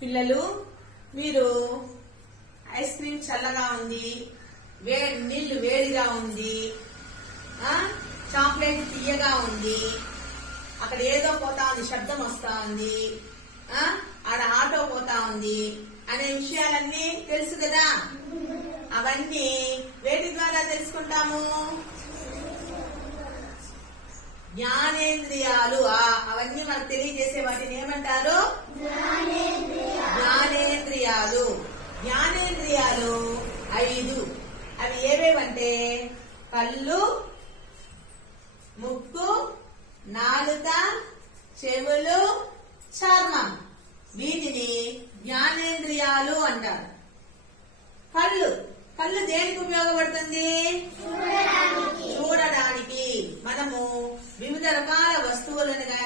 పిల్లలు మీరు ice cream చల్లగా ఉంది వేడి నీళ్ళు వేడిగా ఉంది చాక్లెట్ తీయగా ఉంది అక్కడ ఏదో పోతా ఉంది శబ్దం వస్తా ఉంది ఆడ ఆటో పోతా ఉంది అనే విషయాలన్నీ తెలుసు కదా? అవన్నీ వేటి ద్వారా తెలుసుకుంటాము? జ్ఞానేంద్రియాలు ఆ అవన్నీ మనకు తెలియజేసే వాటిని ఏమంటారు? ఐదు. అవి ఏవేవంటే కళ్ళు ముక్కు నాలుక చెవులు చర్మం. వీటిని జ్ఞానేంద్రియాలు అంటారు. కళ్ళు కళ్ళు దేనికి ఉపయోగపడుతుంది? చూడడానికి. మనము వివిధ రకాల వస్తువులను